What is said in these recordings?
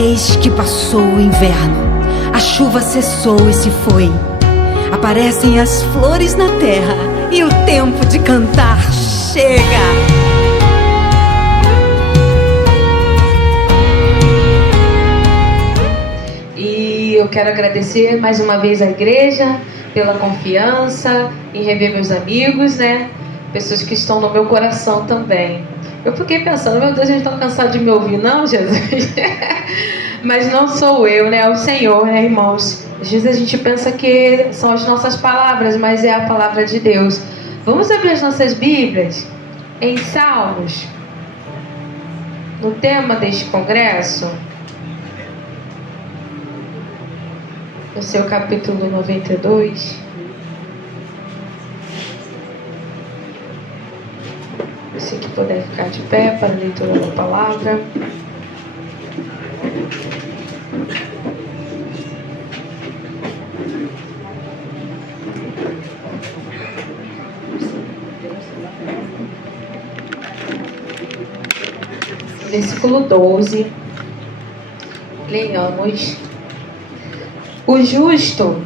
Eis que passou o inverno, a chuva cessou e se foi. Aparecem as flores na terra e o tempo de cantar chega. E eu quero agradecer mais uma vez à igreja pela confiança em rever meus amigos, né? Pessoas que estão no meu coração também. Eu fiquei pensando, meu Deus, eles estão cansados de me ouvir, não, Jesus? Mas não sou eu, né? É o Senhor, né, irmãos? Às vezes a gente pensa que são as nossas palavras, mas é a palavra de Deus. Vamos abrir as nossas Bíblias em Salmos, no tema deste congresso, no seu capítulo 92. Se que puder ficar de pé para a leitura da palavra. Versículo 12. Leiamos. O justo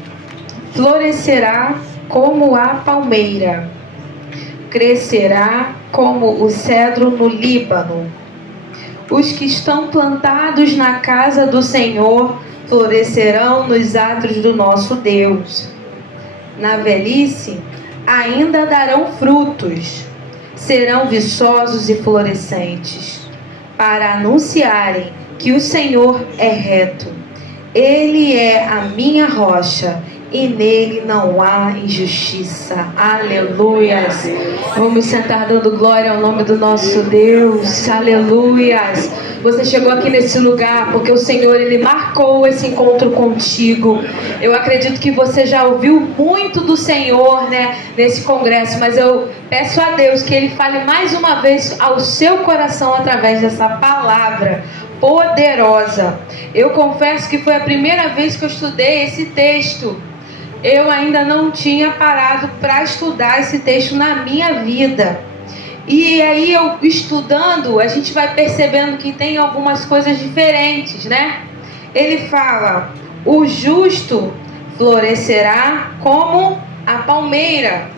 florescerá como a palmeira, crescerá como o cedro no Líbano. Os que estão plantados na casa do Senhor florescerão nos átrios do nosso Deus. Na velhice ainda darão frutos, serão viçosos e florescentes, para anunciarem que o Senhor é reto. Ele é a minha rocha e nele não há injustiça. Aleluias. Vamos sentar dando glória ao nome do nosso Deus. Aleluias. Você chegou aqui nesse lugar porque o Senhor, Ele marcou esse encontro contigo. Eu acredito que você já ouviu muito do Senhor, né, nesse congresso, mas eu peço a Deus que Ele fale mais uma vez ao seu coração através dessa palavra poderosa. Eu confesso que foi a primeira vez que eu estudei esse texto. Eu ainda não tinha parado para estudar esse texto na minha vida. E aí eu estudando, a gente vai percebendo que tem algumas coisas diferentes, né? Ele fala: o justo florescerá como a palmeira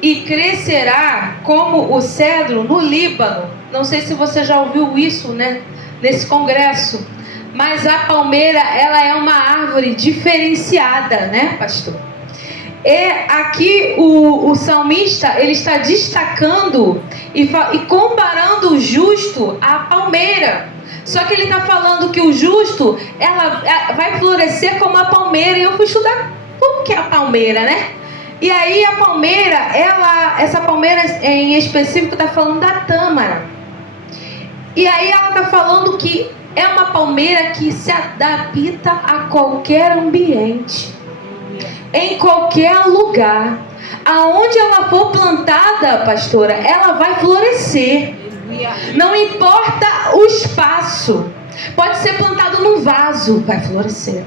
e crescerá como o cedro no Líbano. Não sei se você já ouviu isso, né, nesse congresso. Mas a palmeira, ela é uma árvore diferenciada, né, pastor? E aqui o salmista, ele está destacando e comparando o justo à palmeira. Só que ele está falando que o justo, ela vai florescer como a palmeira. E eu fui estudar como que é a palmeira, né? E aí a palmeira, essa palmeira em específico está falando da tâmara. E aí ela está falando que é uma palmeira que se adapta a qualquer ambiente, em qualquer lugar. Aonde ela for plantada, pastora, ela vai florescer. Não importa o espaço. Pode ser plantado num vaso, vai florescer.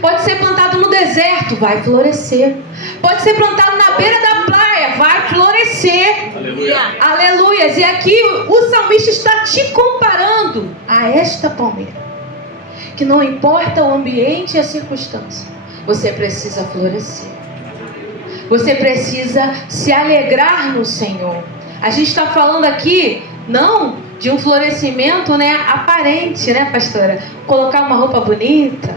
Pode ser plantado no deserto, vai florescer. Pode ser plantado na beira da praia, vai florescer. Aleluia. Aleluias. E aqui o salmista está te comparando a esta palmeira, que não importa o ambiente e a circunstância, você precisa florescer. Você precisa se alegrar no Senhor. A gente está falando aqui não de um florescimento, né, aparente, né, pastora? Colocar uma roupa bonita.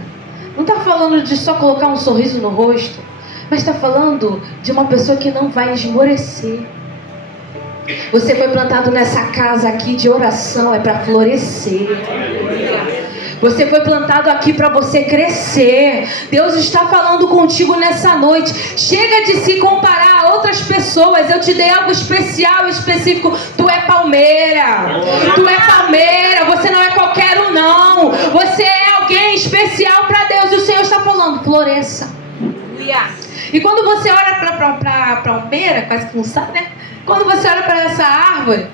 Não está falando de só colocar um sorriso no rosto, mas está falando de uma pessoa que não vai esmorecer. Você foi plantado nessa casa aqui de oração, é para florescer. Você foi plantado aqui para você crescer. Deus está falando contigo nessa noite. Chega de se comparar a outras pessoas. Eu te dei algo especial, específico. Tu é palmeira. Tu é palmeira. Você não é qualquer um, não. Você é alguém especial para Deus. E o Senhor está falando, floresça. E quando você olha para a palmeira, quase que não sabe, né? Quando você olha para essa árvore,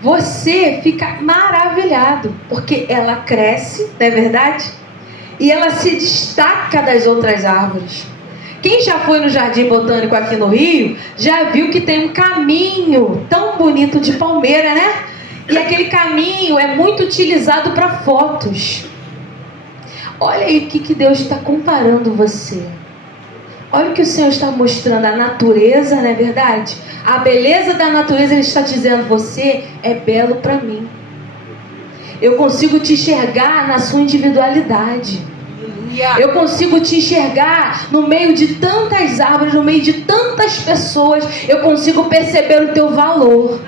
você fica maravilhado, porque ela cresce, não é verdade? E ela se destaca das outras árvores. Quem já foi no Jardim Botânico aqui no Rio, já viu que tem um caminho tão bonito de palmeira, né? E aquele caminho é muito utilizado para fotos. Olha aí o que Deus está comparando você. Olha o que o Senhor está mostrando, a natureza, não é verdade? A beleza da natureza, Ele está dizendo, você é belo para mim. Eu consigo te enxergar na sua individualidade. Eu consigo te enxergar no meio de tantas árvores, no meio de tantas pessoas. Eu consigo perceber o teu valor.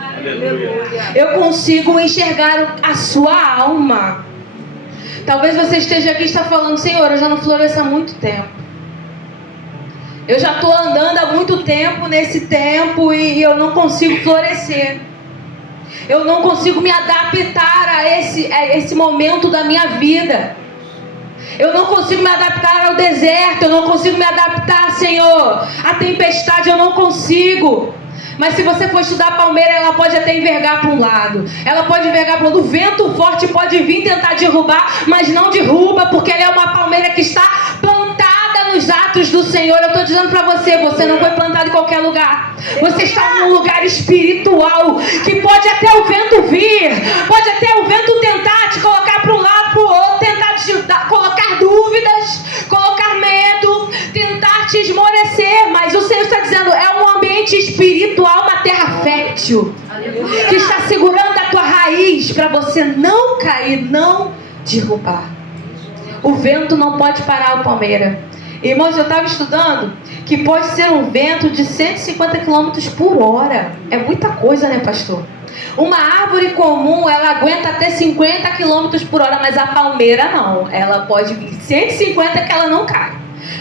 Eu consigo enxergar a sua alma. Talvez você esteja aqui e está falando, Senhor, eu já não floresço há muito tempo. Eu já estou andando há muito tempo nesse tempo e eu não consigo florescer. Eu não consigo me adaptar a esse momento da minha vida. Eu não consigo me adaptar ao deserto. Eu não consigo me adaptar, Senhor, à tempestade. Eu não consigo. Mas se você for estudar a palmeira, ela pode até envergar para um lado. Ela pode envergar para o outro. O vento forte pode vir tentar derrubar, mas não derruba, porque ela é uma palmeira que está plantada nos atos do Senhor. Eu estou dizendo para você, você não foi plantado em qualquer lugar. Você está num lugar espiritual, que pode até o vento vir, pode até o vento tentar te colocar para um lado, para o outro, tentar te colocar dúvidas, colocar medo, tentar te esmorecer. Mas o Senhor está dizendo, é um ambiente espiritual, uma terra fértil, que está segurando a tua raiz para você não cair, não derrubar. O vento não pode parar a palmeira. Irmãos, eu estava estudando que pode ser um vento de 150 km por hora. É muita coisa, né, pastor? Uma árvore comum, ela aguenta até 50 km por hora, mas a palmeira não. Ela pode vir 150 que ela não cai.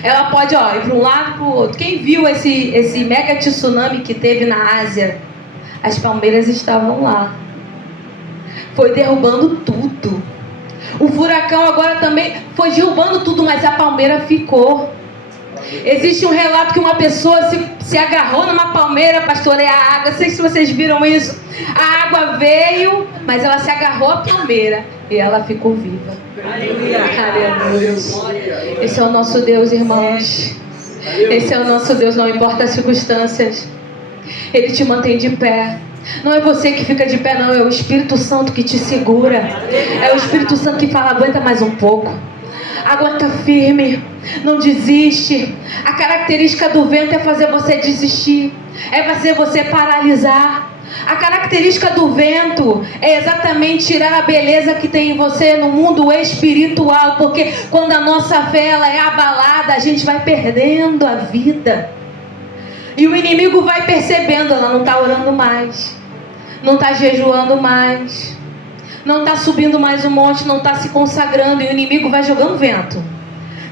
Ela pode, ir para um lado, para o outro. Quem viu esse mega tsunami que teve na Ásia? As palmeiras estavam lá. Foi derrubando tudo. O furacão agora também foi derrubando tudo, mas a palmeira ficou. Existe um relato que uma pessoa se agarrou numa palmeira, pastor, é a água. Não sei se vocês viram isso. A água veio, mas ela se agarrou à palmeira e ela ficou viva. Aleluia. Aleluia. Esse é o nosso Deus, irmãos. Esse é o nosso Deus, não importa as circunstâncias. Ele te mantém de pé. Não é você que fica de pé, não. É o Espírito Santo que te segura. É o Espírito Santo que fala, aguenta mais um pouco. Aguenta firme. Não desiste. A característica do vento é fazer você desistir. É fazer você paralisar. A característica do vento é exatamente tirar a beleza que tem em você no mundo espiritual. Porque quando a nossa fé ela é abalada, a gente vai perdendo a vida. E o inimigo vai percebendo, ela não está orando mais, não está jejuando mais, não está subindo mais um monte, não está se consagrando. E o inimigo vai jogando vento.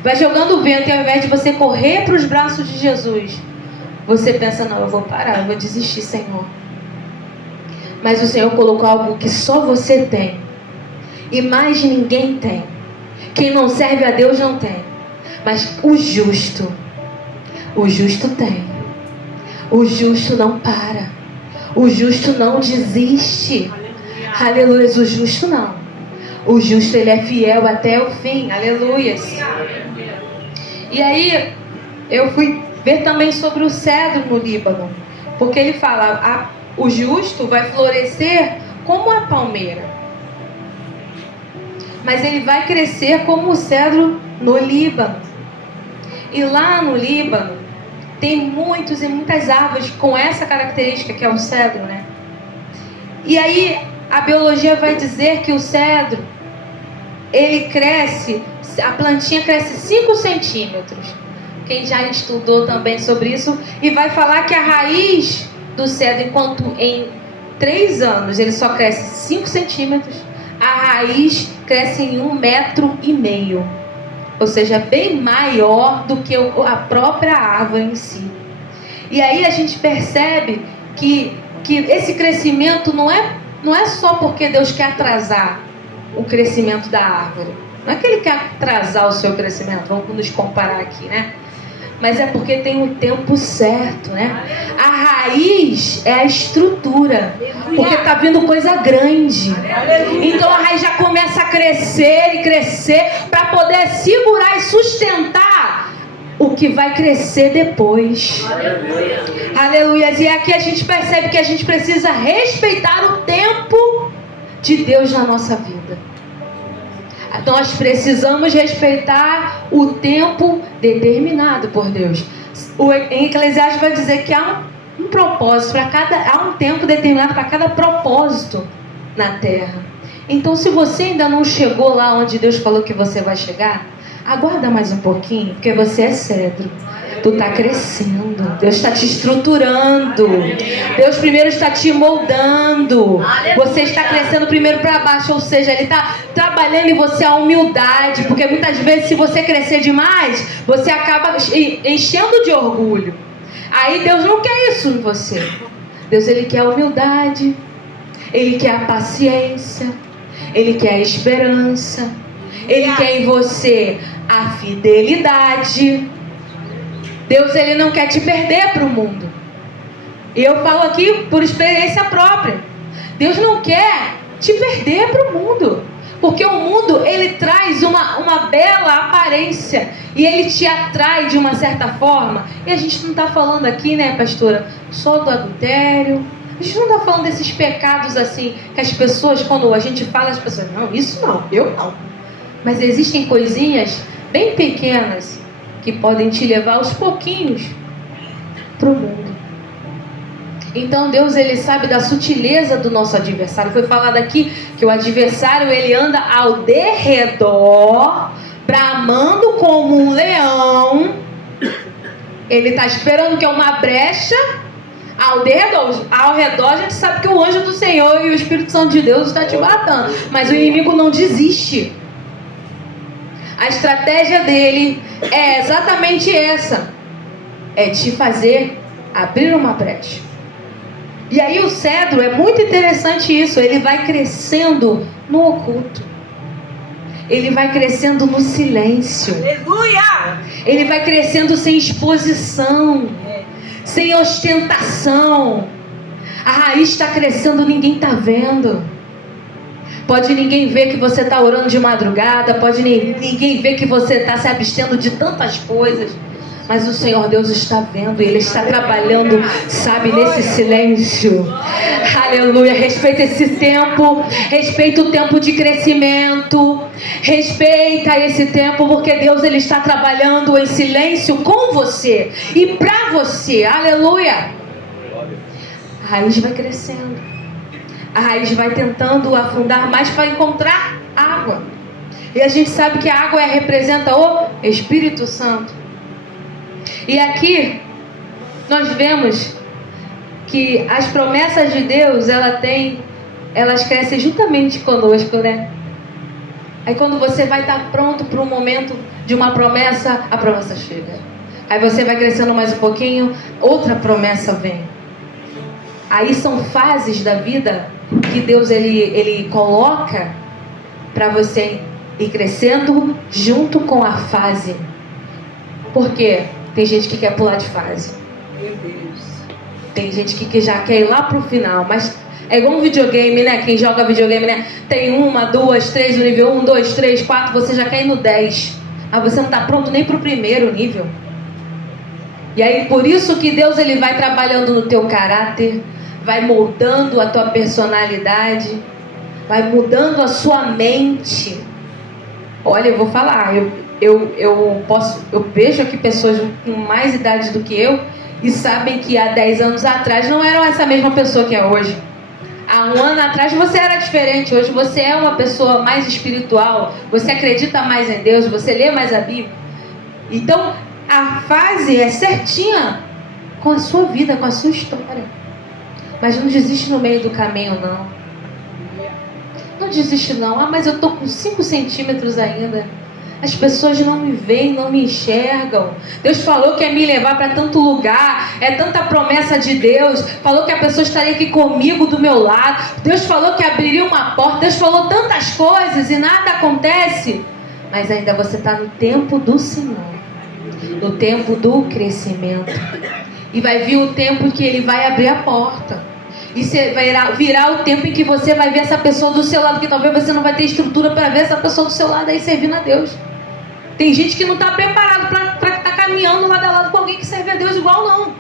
Vai jogando vento, e ao invés de você correr para os braços de Jesus, você pensa, não, eu vou parar, eu vou desistir, Senhor. Mas o Senhor colocou algo que só você tem. E mais ninguém tem. Quem não serve a Deus não tem. Mas o justo tem. O justo não para. O justo não desiste. Aleluia. O justo não. O justo ele é fiel até o fim. Aleluia. E aí eu fui ver também sobre o cedro no Líbano. Porque ele fala, o justo vai florescer como a palmeira. Mas ele vai crescer como o cedro no Líbano. E lá no Líbano tem muitas árvores com essa característica que é o cedro, né? E aí a biologia vai dizer que o cedro, ele cresce, a plantinha cresce 5 centímetros. Quem já estudou também sobre isso, e vai falar que a raiz do cedro, enquanto em 3 anos ele só cresce 5 centímetros, a raiz cresce em 1,5 metros. Ou seja, bem maior do que a própria árvore em si. E aí a gente percebe que esse crescimento não é só porque Deus quer atrasar o crescimento da árvore. Não é que Ele quer atrasar o seu crescimento, vamos nos comparar aqui, né? Mas é porque tem o tempo certo, né? A raiz é a estrutura, porque está vindo coisa grande. Então a raiz já começa a crescer e crescer para poder segurar e sustentar o que vai crescer depois. Aleluia. E aqui a gente percebe que a gente precisa respeitar o tempo de Deus na nossa vida. Nós precisamos respeitar o tempo determinado por Deus. Em Eclesiastes vai dizer que há um propósito há um tempo determinado para cada propósito na terra. Então, se você ainda não chegou lá onde Deus falou que você vai chegar, aguarda mais um pouquinho, porque você é cedro. Tu está crescendo. Deus está te estruturando. Deus primeiro está te moldando. Você está crescendo primeiro para baixo, ou seja, Ele está trabalhando em você a humildade, porque muitas vezes, se você crescer demais, você acaba enchendo de orgulho. Aí Deus não quer isso em você. Deus, Ele quer a humildade, Ele quer a paciência, Ele quer a esperança, Ele quer em você a fidelidade. Deus, Ele não quer te perder para o mundo. E eu falo aqui por experiência própria. Deus não quer te perder para o mundo. Porque o mundo, ele traz uma bela aparência. E ele te atrai de uma certa forma. E a gente não está falando aqui, né, pastora, só do adultério. A gente não está falando desses pecados assim, que as pessoas, quando a gente fala, as pessoas, não, isso não, eu não. Mas existem coisinhas bem pequenas que podem te levar aos pouquinhos para o mundo. Então Deus, Ele sabe da sutileza do nosso adversário. Foi falado aqui que o adversário, ele anda ao derredor, bramando como um leão. Ele está esperando que é uma brecha ao redor. Ao redor a gente sabe que o anjo do Senhor e o Espírito Santo de Deus está te matando. Mas o inimigo não desiste. A estratégia dele é exatamente essa. É te fazer abrir uma brecha. E aí o cedro, é muito interessante isso. Ele vai crescendo no oculto. Ele vai crescendo no silêncio. Aleluia! Ele vai crescendo sem exposição, sem ostentação. A raiz está crescendo, ninguém está vendo. Pode ninguém ver que você está orando de madrugada, pode ninguém ver que você está se abstendo de tantas coisas, mas o Senhor Deus está vendo, Ele está trabalhando, sabe, nesse silêncio. Aleluia, respeita esse tempo, respeita o tempo de crescimento, respeita esse tempo, porque Deus, Ele está trabalhando em silêncio com você e para você. Aleluia. A raiz vai crescendo. A raiz vai tentando afundar mais para encontrar água. E a gente sabe que a água representa o Espírito Santo. E aqui nós vemos que as promessas de Deus, elas crescem juntamente conosco, né? Aí quando você vai estar pronto para um momento de uma promessa, a promessa chega. Aí você vai crescendo mais um pouquinho, outra promessa vem. Aí são fases da vida que Deus ele coloca para você ir crescendo junto com a fase. Por quê? Tem gente que quer pular de fase. Meu Deus. Tem gente que já quer ir lá pro final, mas é igual um videogame, né? Quem joga videogame, né? Tem 1, 2, 3, no nível 1, 2, 3, 4, você já quer ir no 10. Mas você não está pronto nem pro primeiro nível. E aí, por isso que Deus, ele vai trabalhando no teu caráter, vai moldando a tua personalidade, vai mudando a sua mente. Olha, eu vou falar, eu vejo aqui pessoas com mais idade do que eu e sabem que há 10 anos atrás não eram essa mesma pessoa que é hoje. Há 1 ano atrás você era diferente, hoje você é uma pessoa mais espiritual, você acredita mais em Deus, você lê mais a Bíblia. Então, a fase é certinha com a sua vida, com a sua história. Mas não desiste no meio do caminho, não. Não desiste, não. Ah, mas eu tô com 5 centímetros ainda. As pessoas não me veem, não me enxergam. Deus falou que ia me levar para tanto lugar. É tanta promessa de Deus. Falou que a pessoa estaria aqui comigo, do meu lado. Deus falou que abriria uma porta. Deus falou tantas coisas e nada acontece. Mas ainda você está no tempo do Senhor. No tempo do crescimento. E vai vir o tempo que Ele vai abrir a porta. E vai virar o tempo em que você vai ver essa pessoa do seu lado, que talvez você não vai ter estrutura para ver essa pessoa do seu lado aí servindo a Deus. Tem gente que não está preparado para estar caminhando lado a lado com alguém que serve a Deus igual, não.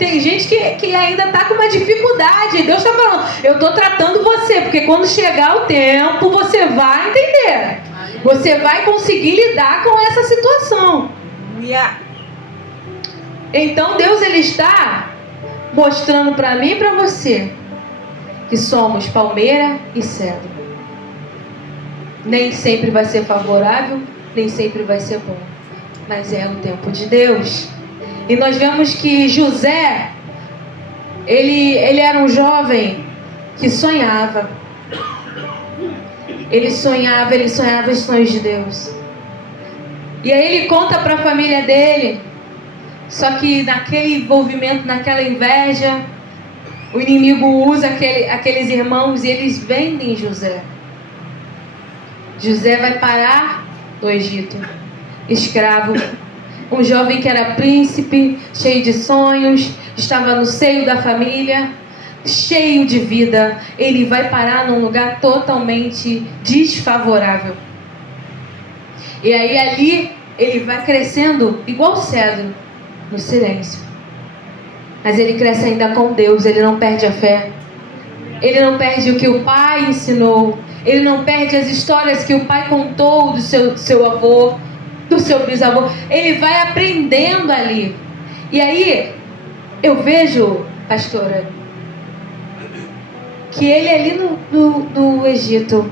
Tem gente que ainda está com uma dificuldade. Deus está falando, eu estou tratando você, porque quando chegar o tempo, você vai entender. Você vai conseguir lidar com essa situação. Então Deus, Ele está mostrando para mim e para você que somos palmeira e cedro. Nem sempre vai ser favorável, nem sempre vai ser bom, mas é o tempo de Deus. E nós vemos que José, ele era um jovem que sonhava. Ele sonhava os sonhos de Deus. E aí ele conta para a família dele. Só que naquele envolvimento, naquela inveja, o inimigo usa aqueles irmãos e eles vendem José. José vai parar no Egito, escravo. Um jovem que era príncipe, cheio de sonhos, estava no seio da família, cheio de vida. Ele vai parar num lugar totalmente desfavorável. E aí ali ele vai crescendo igual cedro, no silêncio. Mas ele cresce ainda com Deus, ele não perde a fé. Ele não perde o que o pai ensinou. Ele não perde as histórias que o pai contou do seu avô, do seu bisavô. Ele vai aprendendo ali. E aí, eu vejo, pastora, que ele ali no Egito,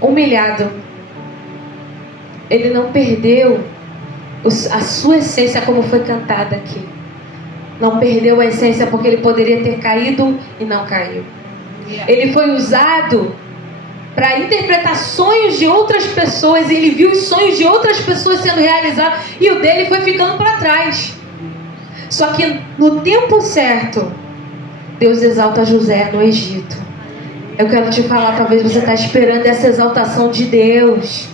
humilhado, ele não perdeu a sua essência como foi cantada aqui. Não perdeu a essência porque ele poderia ter caído e não caiu. Ele foi usado para interpretar sonhos de outras pessoas. Ele viu os sonhos de outras pessoas sendo realizados e o dele foi ficando para trás. Só que no tempo certo, Deus exalta José no Egito. Eu quero te falar, talvez você está esperando essa exaltação de Deus.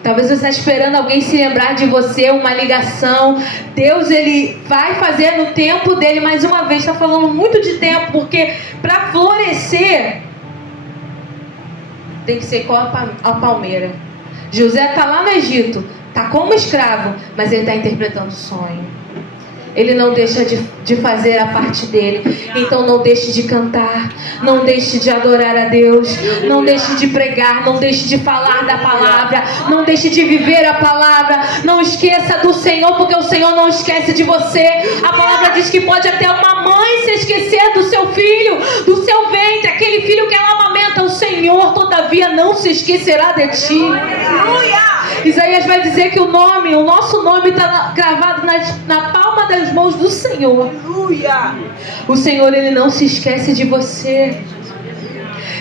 Talvez você está esperando alguém se lembrar de você, uma ligação. Deus, Ele vai fazer no tempo dele. Mais uma vez, está falando muito de tempo, porque para florescer tem que ser com a palmeira. José está lá no Egito, está como escravo, mas ele está interpretando o sonho. Ele não deixa de fazer a parte dele. Então não deixe de cantar, não deixe de adorar a Deus, não deixe de pregar, não deixe de falar da palavra, não deixe de viver a palavra. Não esqueça do Senhor, porque o Senhor não esquece de você. A palavra diz que pode até uma mãe se esquecer do seu filho, do seu ventre, aquele filho que ela amamenta. O Senhor todavia não se esquecerá de ti. Isaías vai dizer que o nosso nome está gravado na palma das mãos do Senhor. O Senhor, Ele não se esquece de você.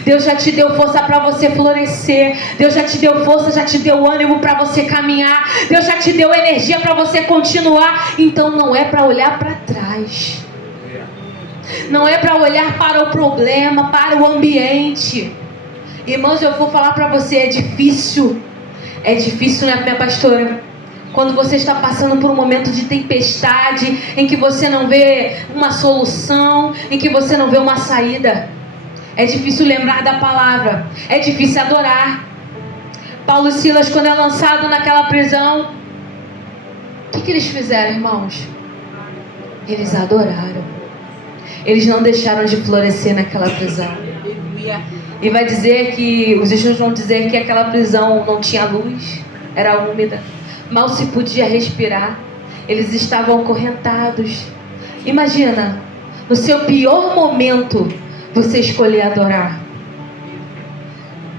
Deus já te deu força para você florescer. Deus já te deu força, já te deu ânimo para você caminhar. Deus já te deu energia para você continuar. Então não é para olhar para trás. Não é para olhar para o problema, para o ambiente. Irmãos, eu vou falar para você, é difícil. É difícil, né, minha pastora? Quando você está passando por um momento de tempestade, em que você não vê uma solução, em que você não vê uma saída. É difícil lembrar da palavra. É difícil adorar. Paulo e Silas, quando é lançado naquela prisão, o que eles fizeram, irmãos? Eles adoraram. Eles não deixaram de florescer naquela prisão. E vai dizer que, os estudos vão dizer que aquela prisão não tinha luz, era úmida, mal se podia respirar, eles estavam acorrentados. Imagina, no seu pior momento, você escolher adorar.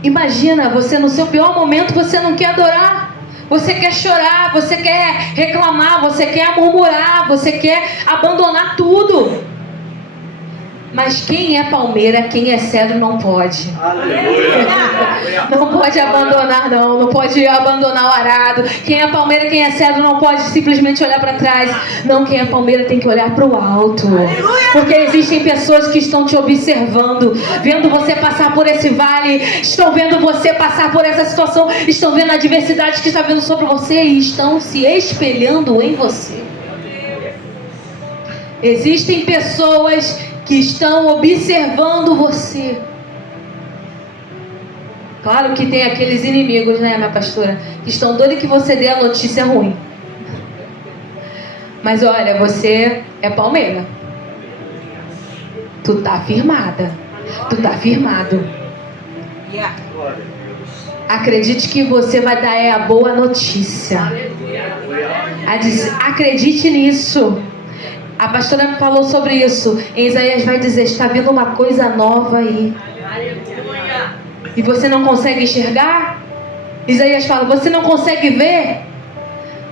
Imagina, você no seu pior momento, você não quer adorar. Você quer chorar, você quer reclamar, você quer murmurar, você quer abandonar tudo. Mas quem é palmeira, quem é cedro não pode. Não pode abandonar, não pode abandonar o arado. Quem é palmeira, quem é cedro não pode simplesmente olhar para trás. Não, quem é palmeira tem que olhar para o alto. Porque existem pessoas que estão te observando, vendo você passar por esse vale, estão vendo você passar por essa situação, estão vendo a adversidade que está vindo sobre você e estão se espelhando em você. Existem pessoas que estão observando você. Claro que tem aqueles inimigos, né, minha pastora, que estão doidos que você dê a notícia ruim. Mas olha, você é palmeira. Tu tá firmada. Tu tá firmado. Acredite que você vai dar a boa notícia. Acredite nisso. A pastora me falou sobre isso. Em Isaías vai dizer: está vindo uma coisa nova aí. E você não consegue enxergar? Isaías fala: você não consegue ver?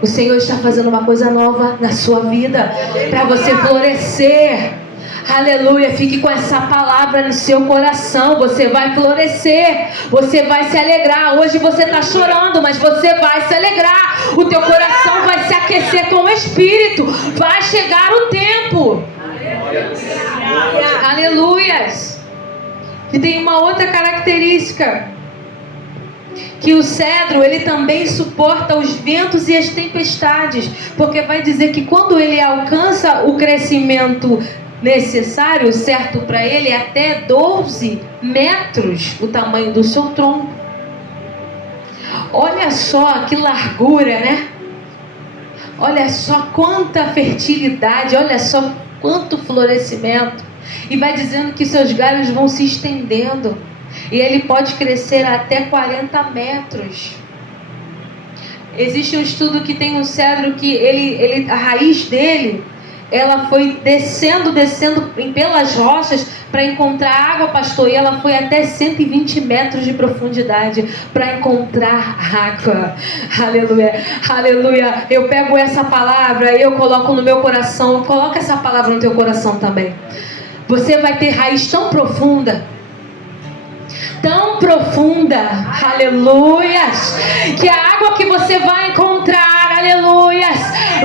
O Senhor está fazendo uma coisa nova na sua vida, para você florescer. Aleluia, fique com essa palavra no seu coração. Você vai florescer, você vai se alegrar. Hoje você está chorando, mas você vai se alegrar. O teu coração vai se aquecer com o Espírito. Vai chegar o tempo. Aleluias. E tem uma outra característica, que o cedro, ele também suporta os ventos e as tempestades, porque vai dizer que quando ele alcança o crescimento necessário, certo para ele, é até 12 metros o tamanho do seu tronco. Olha só que largura, né? Olha só quanta fertilidade, olha só quanto florescimento. E vai dizendo que seus galhos vão se estendendo, e ele pode crescer até 40 metros. Existe um estudo que tem um cedro que a raiz dele, ela foi descendo pelas rochas para encontrar água, pastor, e ela foi até 120 metros de profundidade para encontrar água. Aleluia, aleluia. Eu pego essa palavra e eu coloco no meu coração. Coloca essa palavra no teu coração também. Você vai ter raiz tão profunda, aleluias, que a água que você vai encontrar, aleluias,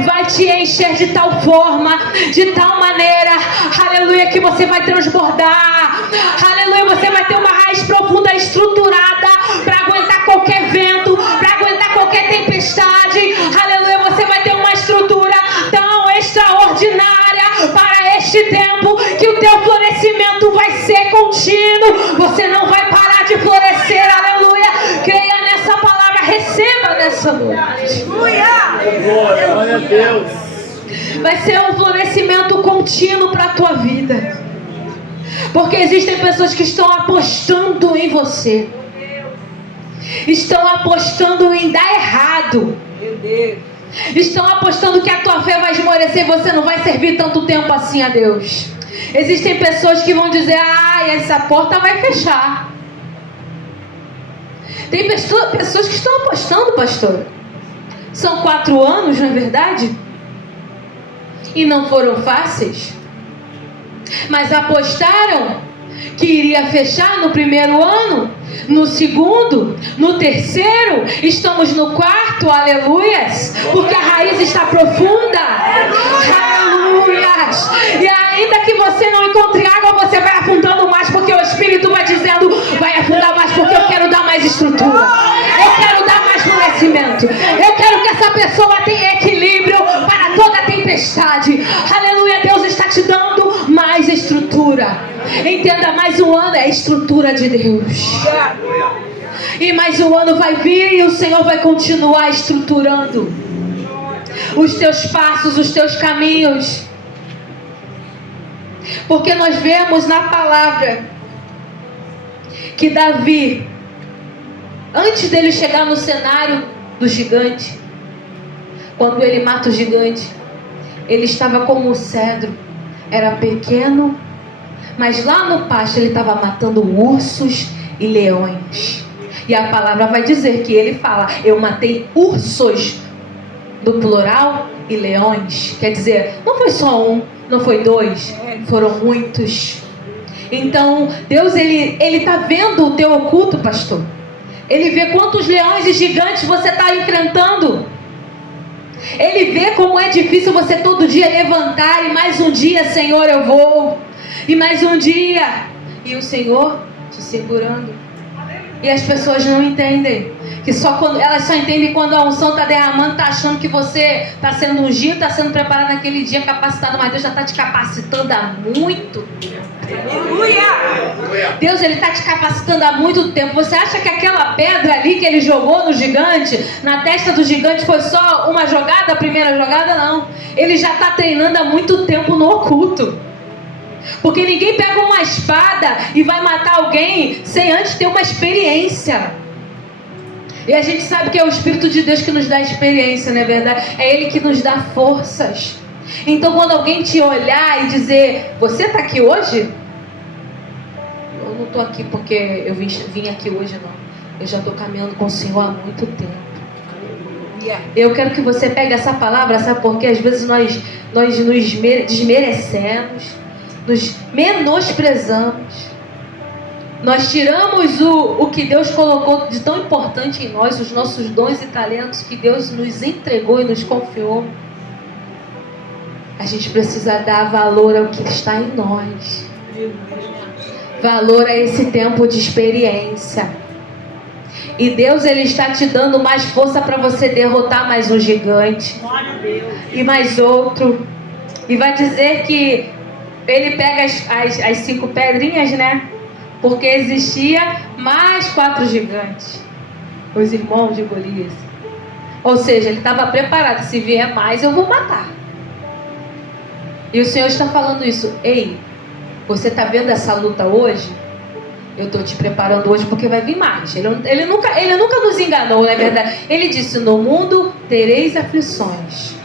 vai te encher de tal forma, de tal maneira, aleluia, que você vai transbordar, aleluia, você vai ter uma raiz profunda, estruturada, para aguentar qualquer vento, para aguentar qualquer tempestade, aleluia, você vai ter uma estrutura tão extraordinária para este tempo, que o teu florescimento vai ser contínuo, você não vai parar de florescer, aleluia. Creia nessa palavra, receba nessa noite. Glória a Deus. Vai ser um florescimento contínuo para a tua vida, porque existem pessoas que estão apostando em você, estão apostando em dar errado, estão apostando que a tua fé vai esmorecer e você não vai servir tanto tempo assim a Deus. Existem pessoas que vão dizer: essa porta vai fechar. Tem pessoas que estão apostando, pastor. São 4 anos, não é verdade? E não foram fáceis, mas apostaram que iria fechar no primeiro ano, no segundo, no terceiro, estamos no 4, aleluias, porque a raiz está profunda, aleluias, e ainda que você não encontre água, você vai afundando mais, porque o Espírito vai dizendo: vai afundar mais, porque eu quero dar mais estrutura, eu quero dar mais florescimento, eu quero que essa pessoa tenha equilíbrio para toda a tempestade, aleluia. Deus está te dando mais estrutura. Entenda, mais um ano é a estrutura de Deus, e mais um ano vai vir e o Senhor vai continuar estruturando os teus passos, os teus caminhos, porque nós vemos na palavra que Davi, antes dele chegar no cenário do gigante, quando ele mata o gigante, ele estava como o cedro, era pequeno, mas lá no pasto ele estava matando ursos e leões. E a palavra vai dizer que ele fala: eu matei ursos, do plural, e leões. Quer dizer, não foi só um, não foi 2, foram muitos. Então Deus, ele está vendo o teu oculto, pastor. Ele vê quantos leões e gigantes você está enfrentando. Ele vê como é difícil você todo dia levantar e mais um dia, Senhor, eu vou. E mais um dia. E o Senhor te segurando. E as pessoas não entendem. Elas só entendem quando a unção está derramando, está achando que você está sendo ungido, está sendo preparado naquele dia, capacitado. Mas Deus já está te capacitando há muito tempo. Aleluia! Deus, ele está te capacitando há muito tempo. Você acha que aquela pedra ali que ele jogou no gigante, na testa do gigante, foi só uma jogada, a primeira jogada? Não. Ele já está treinando há muito tempo no oculto. Porque ninguém pega uma espada e vai matar alguém sem antes ter uma experiência. E a gente sabe que é o Espírito de Deus que nos dá experiência, não é verdade? É Ele que nos dá forças. Então quando alguém te olhar e dizer, você está aqui hoje? Eu não estou aqui porque eu vim aqui hoje, não. Eu já estou caminhando com o Senhor há muito tempo. Eu quero que você pegue essa palavra, sabe por quê? Às vezes nós nos desmerecemos, nos menosprezamos. Nós tiramos o que Deus colocou de tão importante em nós, os nossos dons e talentos que Deus nos entregou e nos confiou. A gente precisa dar valor ao que está em nós. Valor a esse tempo de experiência. E Deus, Ele está te dando mais força para você derrotar mais um gigante. E mais outro. E vai dizer que Ele pega as 5 pedrinhas, né? Porque existia mais 4 gigantes. Os irmãos de Golias. Ou seja, ele estava preparado. Se vier mais, eu vou matar. E o Senhor está falando isso. Ei, você está vendo essa luta hoje? Eu estou te preparando hoje porque vai vir mais. Ele nunca nos enganou, não é verdade? Ele disse, no mundo tereis aflições.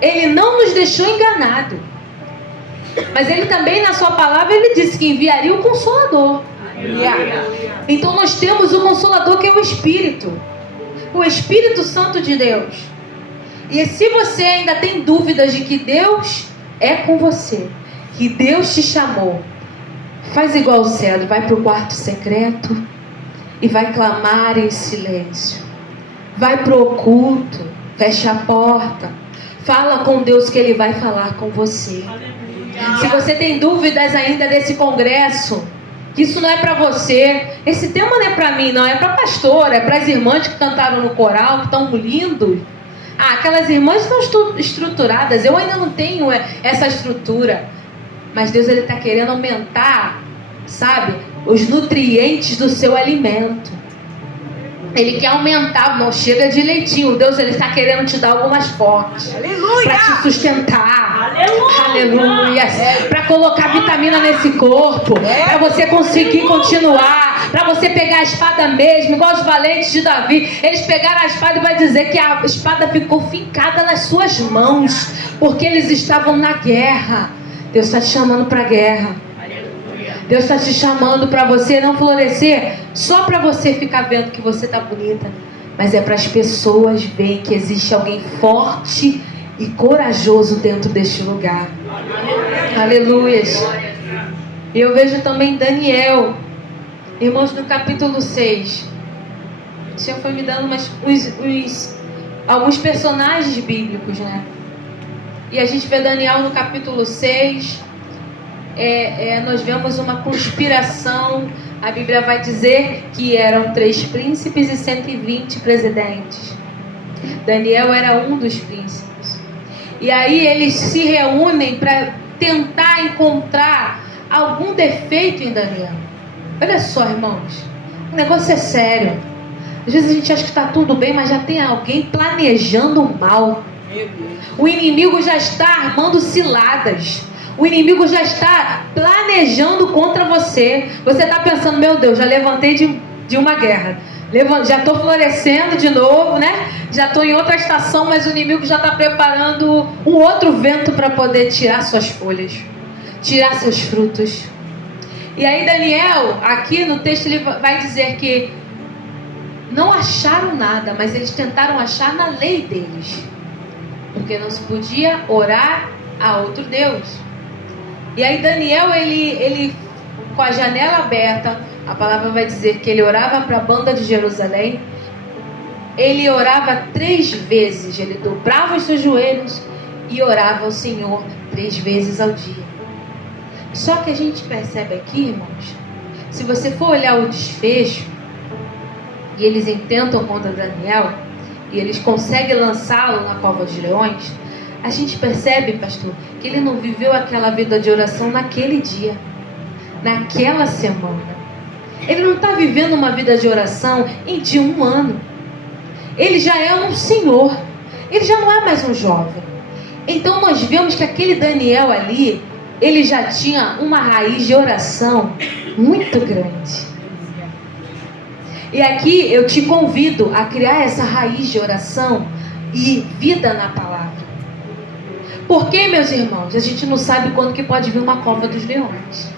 Ele não nos deixou enganado. Mas ele também, na sua palavra, ele disse que enviaria o Consolador. Então nós temos o Consolador, que é o Espírito Santo de Deus. E se você ainda tem dúvidas de que Deus é com você, que Deus te chamou, faz igual o Cedro, vai para o quarto secreto e vai clamar em silêncio. Vai para o oculto, fecha a porta, fala com Deus que Ele vai falar com você. Se você tem dúvidas ainda desse congresso, que isso não é para você, esse tema não é para mim, não, é para a pastora, é para as irmãs que cantaram no coral, que estão lindos. Aquelas irmãs estão estruturadas, eu ainda não tenho essa estrutura. Mas Deus, Ele está querendo aumentar, sabe, os nutrientes do seu alimento. Ele quer aumentar, não chega de leitinho. Deus, Ele está querendo te dar algo mais forte. Para te sustentar. Aleluia. Para colocar vitamina nesse corpo. Para você conseguir continuar. Para você pegar a espada mesmo, igual os valentes de Davi. Eles pegaram a espada e vai dizer que a espada ficou fincada nas suas mãos. Porque eles estavam na guerra. Deus está te chamando para a guerra. Deus está te chamando para você não florescer só para você ficar vendo que você está bonita, mas é para as pessoas verem que existe alguém forte e corajoso dentro deste lugar. Aleluia. E eu vejo também Daniel, irmãos, no capítulo 6. O Senhor foi me dando alguns personagens bíblicos, né? E a gente vê Daniel no capítulo 6. Nós vemos uma conspiração. A Bíblia vai dizer que eram 3 príncipes e 120 presidentes. Daniel era um dos príncipes. E aí eles se reúnem para tentar encontrar algum defeito em Daniel. Olha só, irmãos, o negócio é sério. Às vezes a gente acha que está tudo bem, mas já tem alguém planejando o mal. O inimigo já está armando ciladas. O inimigo já está planejando contra você. Você está pensando, meu Deus, já levantei de uma guerra. Já estou florescendo de novo, né? Já estou em outra estação, mas o inimigo já está preparando um outro vento para poder tirar suas folhas, tirar seus frutos. E aí Daniel, aqui no texto, ele vai dizer que não acharam nada, mas eles tentaram achar na lei deles. Porque não se podia orar a outro Deus. E aí Daniel, ele com a janela aberta, a palavra vai dizer que ele orava para a banda de Jerusalém. Ele orava 3 vezes, ele dobrava os seus joelhos e orava ao Senhor 3 vezes ao dia. Só que a gente percebe aqui, irmãos, se você for olhar o desfecho, e eles intentam contra Daniel, e eles conseguem lançá-lo na cova de leões, a gente percebe, pastor, que ele não viveu aquela vida de oração naquele dia, naquela semana. Ele não está vivendo uma vida de oração de 1 ano. Ele já é um senhor. Ele já não é mais um jovem. Então nós vemos que aquele Daniel ali, ele já tinha uma raiz de oração muito grande. E aqui eu te convido a criar essa raiz de oração e vida na palavra. Porque, meus irmãos, a gente não sabe quando que pode vir uma cova dos leões.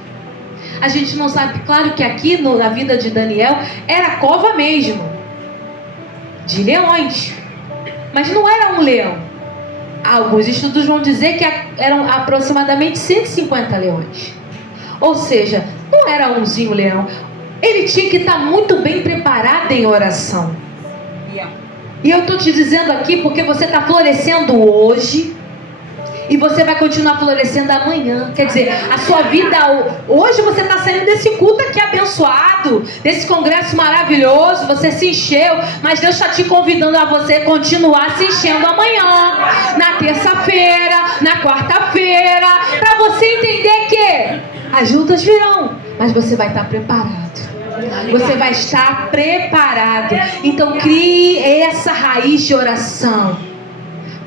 A gente não sabe, claro que aqui na vida de Daniel era cova mesmo, de leões. Mas não era um leão. Alguns estudos vão dizer que eram aproximadamente 150 leões. Ou seja, não era umzinho leão. Ele tinha que estar muito bem preparado em oração. E eu estou te dizendo aqui porque você está florescendo hoje e você vai continuar florescendo amanhã. Quer dizer, a sua vida hoje você está saindo desse culto aqui abençoado, desse congresso maravilhoso, você se encheu, mas Deus está te convidando a você continuar se enchendo amanhã, na terça-feira, na quarta-feira, para você entender que as lutas virão, mas você vai estar preparado. Você vai estar preparado. Então crie essa raiz de oração,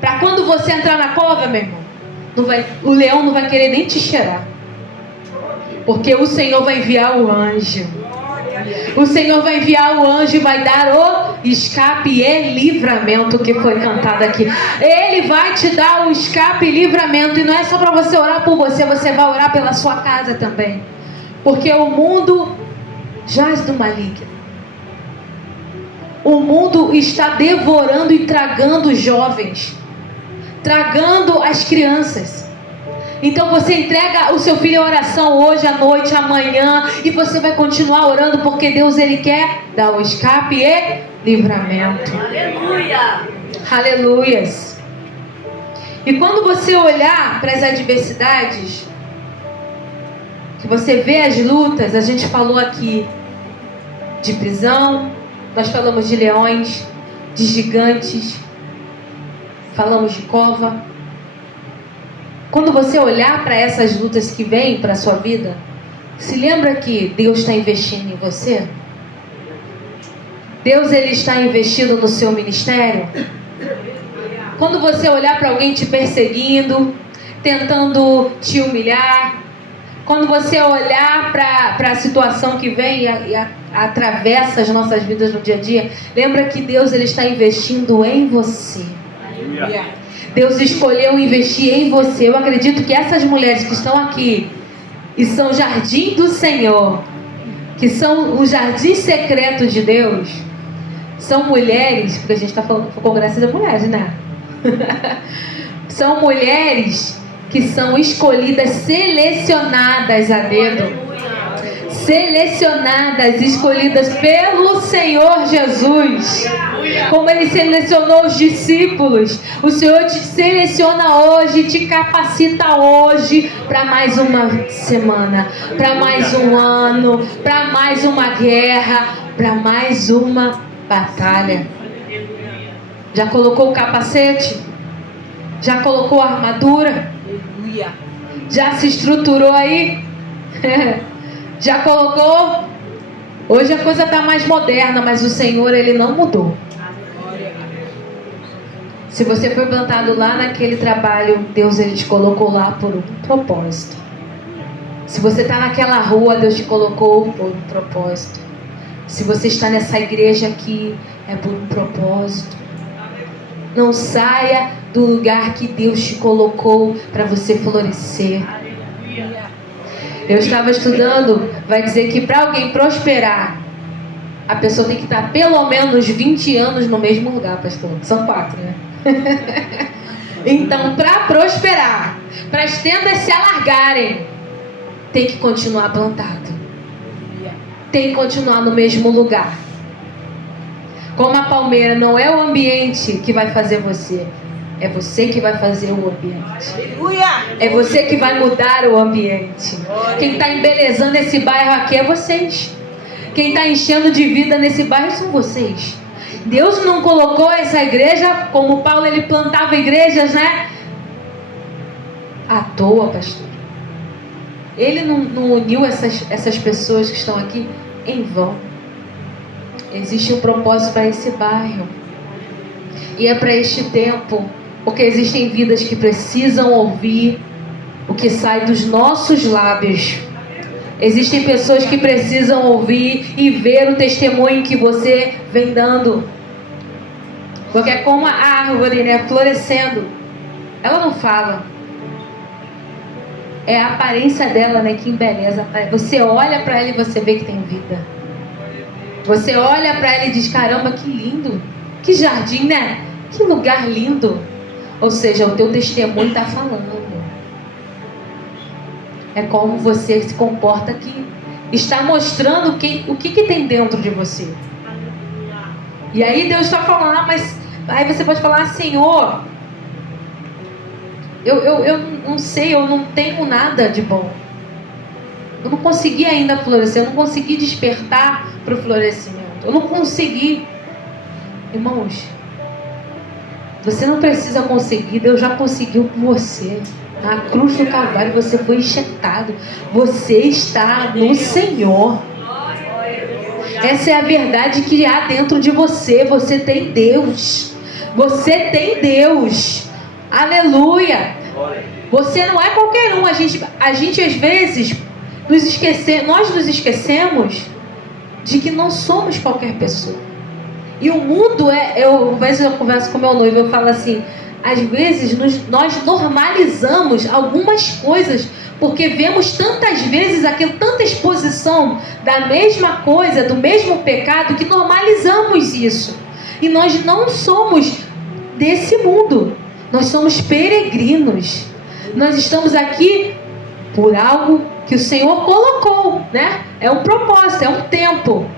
para quando você entrar na cova, meu irmão, o leão não vai querer nem te cheirar, porque o Senhor vai enviar o anjo. O Senhor vai enviar o anjo e vai dar o escape e livramento, que foi cantado aqui. Ele vai te dar o escape e livramento. E não é só para você orar por você, você vai orar pela sua casa também, porque o mundo jaz do maligno. O mundo está devorando e tragando os jovens, tragando as crianças. Então você entrega o seu filho em oração hoje, à noite, amanhã, e você vai continuar orando, porque Deus, Ele quer dar o escape e livramento. Aleluia! Aleluias! E quando você olhar para as adversidades, que você vê as lutas, a gente falou aqui de prisão, nós falamos de leões, de gigantes, falamos de cova. Quando você olhar para essas lutas que vêm para a sua vida, se lembra que Deus está investindo em você? Deus, Ele está investindo no seu ministério? Quando você olhar para alguém te perseguindo, tentando te humilhar, quando você olhar para a situação que vem e atravessa as nossas vidas no dia a dia, lembra que Deus, Ele está investindo em você. Deus escolheu investir em você. Eu acredito que essas mulheres que estão aqui e são jardim do Senhor, que são o jardim secreto de Deus, são mulheres, porque a gente está falando do congresso de mulheres, né? São mulheres que são escolhidas, selecionadas a dedo. Selecionadas, escolhidas pelo Senhor Jesus. Como Ele selecionou os discípulos, o Senhor te seleciona hoje, te capacita hoje para mais uma semana, para mais um ano, para mais uma guerra, para mais uma batalha. Já colocou o capacete? Já colocou a armadura? Já se estruturou aí? Já colocou? Hoje a coisa está mais moderna, mas o Senhor, Ele não mudou. Se você foi plantado lá naquele trabalho, Deus, Ele te colocou lá por um propósito. Se você está naquela rua, Deus te colocou por um propósito. Se você está nessa igreja aqui, é por um propósito. Não saia do lugar que Deus te colocou para você florescer. Eu estava estudando, vai dizer que para alguém prosperar, a pessoa tem que estar pelo menos 20 anos no mesmo lugar, pastor. São 4, né? Então, para prosperar, para as tendas se alargarem, tem que continuar plantado. Tem que continuar no mesmo lugar. Como a palmeira, não é o ambiente que vai fazer você. É você que vai fazer o ambiente. É você que vai mudar o ambiente. Quem está embelezando esse bairro aqui é vocês. Quem está enchendo de vida nesse bairro são vocês. Deus não colocou essa igreja, como Paulo, ele plantava igrejas, né? À toa, pastor. Ele não uniu essas pessoas que estão aqui em vão. Existe um propósito para esse bairro. E é para este tempo. Porque existem vidas que precisam ouvir o que sai dos nossos lábios. Existem pessoas que precisam ouvir e ver o testemunho que você vem dando. Porque é como a árvore, né, florescendo. Ela não fala. É a aparência dela, né, que embeleza. Você olha para ela e você vê que tem vida. Você olha para ela e diz, caramba, que lindo. Que jardim, né? Que lugar lindo. Ou seja, o teu testemunho está falando. É como você se comporta que está mostrando o que tem dentro de você. E aí Deus está falando, mas aí você pode falar, Senhor, eu não sei, eu não tenho nada de bom. Eu não consegui ainda florescer, eu não consegui despertar para o florescimento. Eu não consegui. Irmãos, você não precisa conseguir, Deus já conseguiu por você. Na cruz do Calvário você foi enxertado. Você está no Senhor. Essa é a verdade que há dentro de você. Você tem Deus. Você tem Deus. Aleluia. Você não é qualquer um. A gente às vezes nós nos esquecemos de que não somos qualquer pessoa. E o mundo às vezes eu converso com meu noivo, eu falo assim, às vezes nós normalizamos algumas coisas, porque vemos tantas vezes tanta exposição da mesma coisa, do mesmo pecado, que normalizamos isso. E nós não somos desse mundo. Nós somos peregrinos. Nós estamos aqui por algo que o Senhor colocou, né? É um propósito, é um tempo.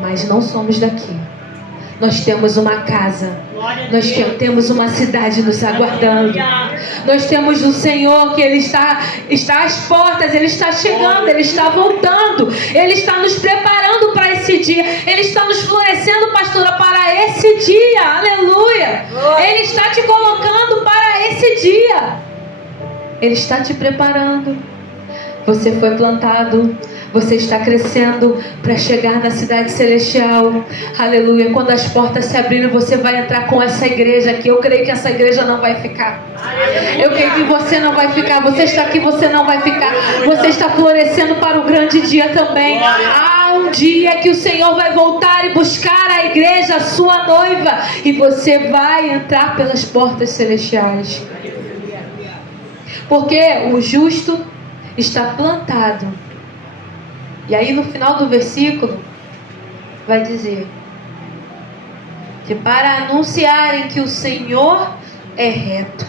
Mas não somos daqui. Nós temos uma casa. Nós temos uma cidade nos aguardando. Nós temos o Senhor que Ele está às portas. Ele está chegando, Ele está voltando. Ele está nos preparando para esse dia. Ele está nos florescendo, pastora, para esse dia. Aleluia. Ele está te colocando para esse dia. Ele está te preparando. Você foi plantado. Você está crescendo para chegar na cidade celestial. Aleluia. Quando as portas se abrirem, você vai entrar com essa igreja aqui. Eu creio que essa igreja não vai ficar. Eu creio que você não vai ficar. Você está aqui, você não vai ficar. Você está florescendo para o grande dia também. Há um dia que o Senhor vai voltar e buscar a igreja, a sua noiva. E você vai entrar pelas portas celestiais. Porque o justo está plantado. E aí no final do versículo vai dizer que para anunciarem que o Senhor é reto,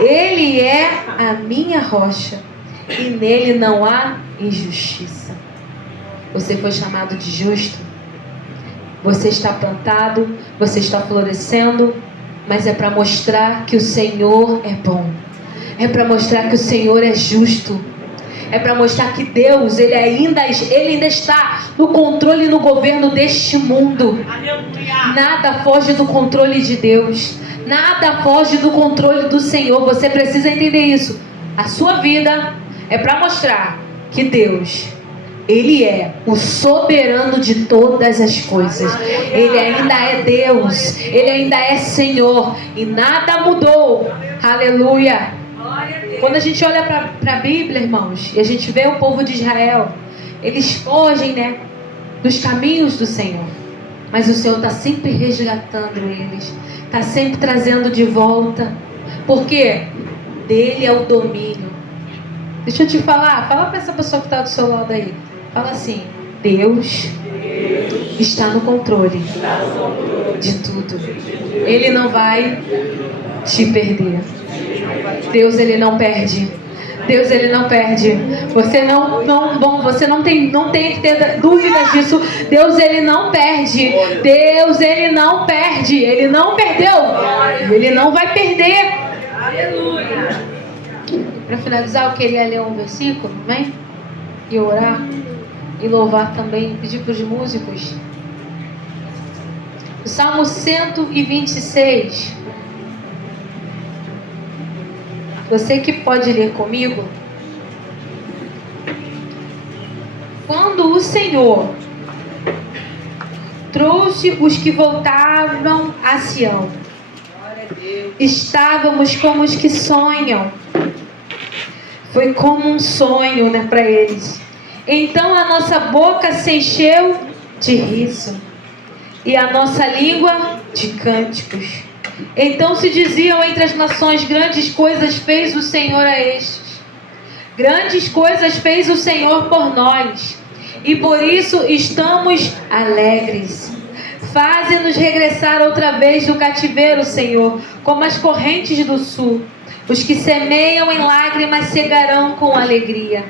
Ele é a minha rocha e nele não há injustiça. Você foi chamado de justo. Você está plantado, você está florescendo, mas é para mostrar que o Senhor é bom. É para mostrar que o Senhor é justo. É para mostrar que Deus, Ele ainda está no controle e no governo deste mundo. Nada foge do controle de Deus. Nada foge do controle do Senhor. Você precisa entender isso. A sua vida é para mostrar que Deus, Ele é o soberano de todas as coisas. Ele ainda é Deus. Ele ainda é Senhor. E nada mudou. Aleluia. Quando a gente olha para a Bíblia, irmãos, e a gente vê o povo de Israel, eles fogem, né, dos caminhos do Senhor. Mas o Senhor está sempre resgatando eles. Está sempre trazendo de volta. Porque dele é o domínio. Deixa eu te falar. Fala para essa pessoa que está do seu lado aí. Fala assim: Deus está no controle de tudo. Ele não vai te perder. Deus, Ele não perde. Deus, Ele não perde. Você não tem que ter dúvidas disso. Deus, Ele não perde. Deus, Ele não perde. Ele não perdeu. Ele não vai perder. Aleluia. Para finalizar, eu queria ler um versículo, amém? E orar. E louvar também. Pedir para os músicos. O Salmo 126. Você que pode ler comigo. Quando o Senhor trouxe os que voltaram a Sião, estávamos como os que sonham. Foi como um sonho, né, para eles. Então a nossa boca se encheu de riso e a nossa língua de cânticos. Então se diziam entre as nações: grandes coisas fez o Senhor a estes. Grandes coisas fez o Senhor por nós, e por isso estamos alegres. Faze-nos regressar outra vez do cativeiro, Senhor, como as correntes do sul. Os que semeiam em lágrimas cegarão com alegria.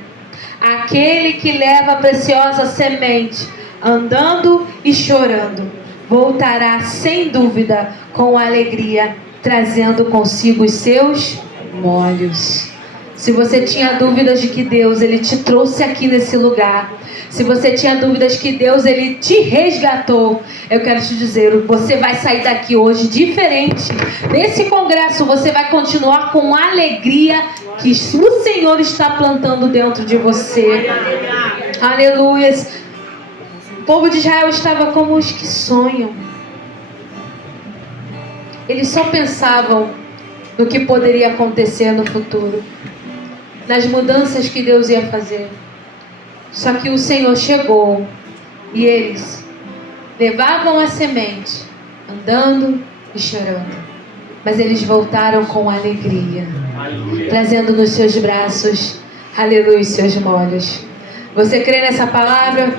Aquele que leva a preciosa semente, andando e chorando, voltará sem dúvida com alegria, trazendo consigo os seus molhos. Se você tinha dúvidas de que Deus, Ele te trouxe aqui nesse lugar, se você tinha dúvidas que Deus, Ele te resgatou, eu quero te dizer, você vai sair daqui hoje diferente. Nesse congresso você vai continuar com alegria que o Senhor está plantando dentro de você. Aleluia. O povo de Israel estava como os que sonham. Eles só pensavam no que poderia acontecer no futuro, nas mudanças que Deus ia fazer. Só que o Senhor chegou e eles levavam a semente, andando e chorando. Mas eles voltaram com alegria, trazendo nos seus braços, aleluia, os seus molhos. Você crê nessa palavra?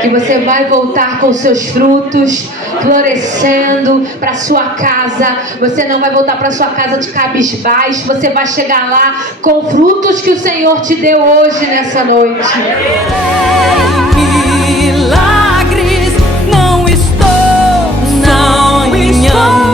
Que você vai voltar com seus frutos, florescendo para sua casa. Você não vai voltar para sua casa de cabisbaixo. Você vai chegar lá com frutos que o Senhor te deu hoje, nessa noite. Milagres, não estou sonhando.